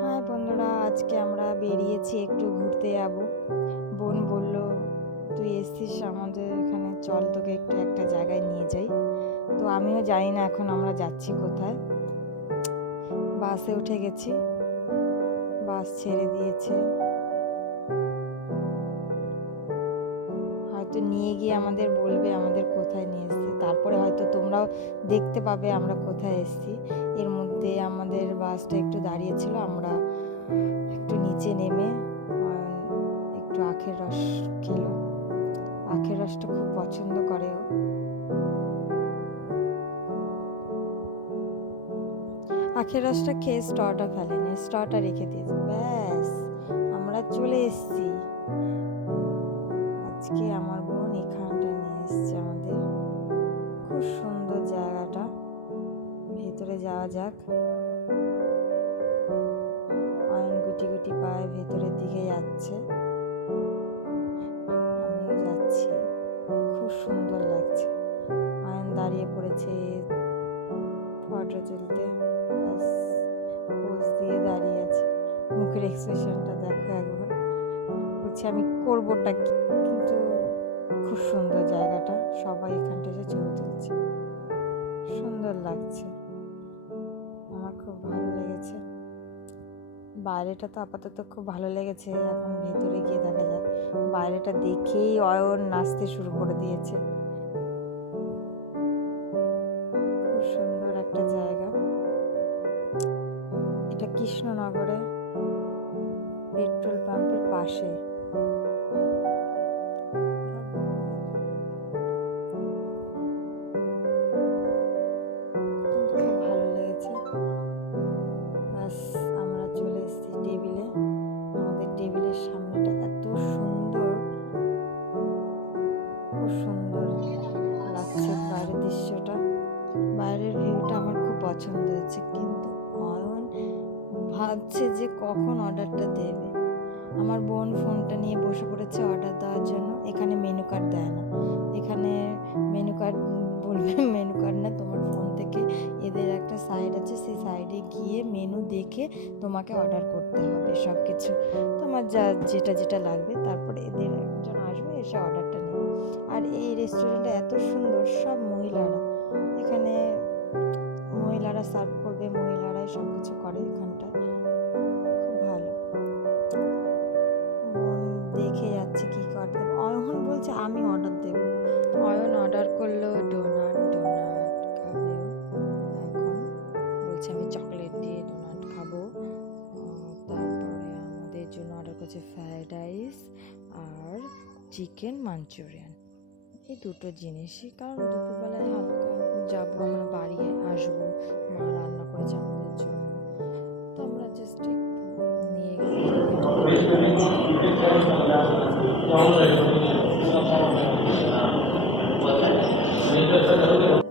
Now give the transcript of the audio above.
হ্যাঁ আজকে আমরা বেরিয়েছি একটু ঘুরতে যাব। বোন বলল, তুই এসছিস আমাদের এখানে, চল তোকে একটু একটা জায়গায় নিয়ে যাই। তো আমিও জানি না, এখন আমরা যাচ্ছি কোথায়? বাসে উঠে গেছি। বাস ছেড়ে দিয়েছে। নিয়ে গিয়ে আমাদের বলবে আমাদের কোথায় নিয়ে এসছে। তারপরে হয়তো তোমরাও দেখতে পাবে আমরা কোথায় এসছি। এর মধ্যে আমাদের বাসটা একটু দাঁড়িয়েছিল, আমরা একটু নিচে নেমে একটু আখের রস খেলো। আখের রসটা খুব পছন্দ করে ও। আখের রসটা খেয়ে স্টটা ফেলেনি, স্টটা রেখে দিয়েছে। ব্যাস, আমরা চলে এসেছি। আজকে আমার যাওয়া যাক। অয়ন গুটি গুটি পায়ে ভেতরের দিকে যাচ্ছে। আমিও যাচ্ছি। খুব সুন্দর লাগছে। অয়ন দাঁড়িয়ে পড়েছে ফটো তুলতে। ব্যাস, পোজ দিয়ে দাঁড়িয়ে আছে। মুখের এক্সপ্রেশনটা দেখো একবার। বলছি, আমি করবোটা কি? কিন্তু খুব সুন্দর জায়গাটা। সবাই এখানটা এসে ছবি তুলছে। সুন্দর লাগছে। ভালো লেগেছে। বাইরেটা তো আপাতত খুব ভালো লেগেছে, এখন ভেতরে গিয়ে দেখা যায় বাইরেটা দেখেই অয়ন নাচতে শুরু করে দিয়েছে। খুব সুন্দর একটা জায়গা। এটা কৃষ্ণনগরে পেট্রোল পাম্পের পাশে। ভাবছে যে কখন অর্ডারটা দেবে। আমার বোন ফোনটা নিয়ে বসে পড়েছে অর্ডার দেওয়ার জন্য। এখানে মেনু কার্ড দেয় না। এখানে মেনু কার্ড বলবে মেনু কার্ড না, তোমার ফোন থেকে এদের একটা সাইড আছে। সেই সাইডে গিয়ে মেনু দেখে তোমাকে অর্ডার করতে হবে সব কিছু তোমার যা, যেটা যেটা লাগবে, তারপরে এদের একজন আসবে, এসে অর্ডারটা নেবে। আর এই রেস্টুরেন্টটা এত সুন্দর, সব মহিলারা। এখানে মহিলারা সার্ভ করবে, মহিলারাই সব কিছু করে এখানটা। খুব ভালো। দেখে যাচ্ছে কি করতে। অয়ন বলছে, আমি অর্ডার দেব। অয়ন অর্ডার করল ডোনাট ডোনাট খাবে। এখন বলছে, আমি চকলেট দিয়ে ডোনাট খাব। তারপরে আমাদের জন্য অর্ডার করছে ফ্রায়েড রাইস আর চিকেন মাঞ্চুরিয়ান এই দুটো জিনিসই, কারণ দুপুরবেলায় হালকা যাব আমরা বাড়ি আসব মা রান্না করেছে আমাদের জন্য। তো আমরা জাস্ট নিয়ে ওদের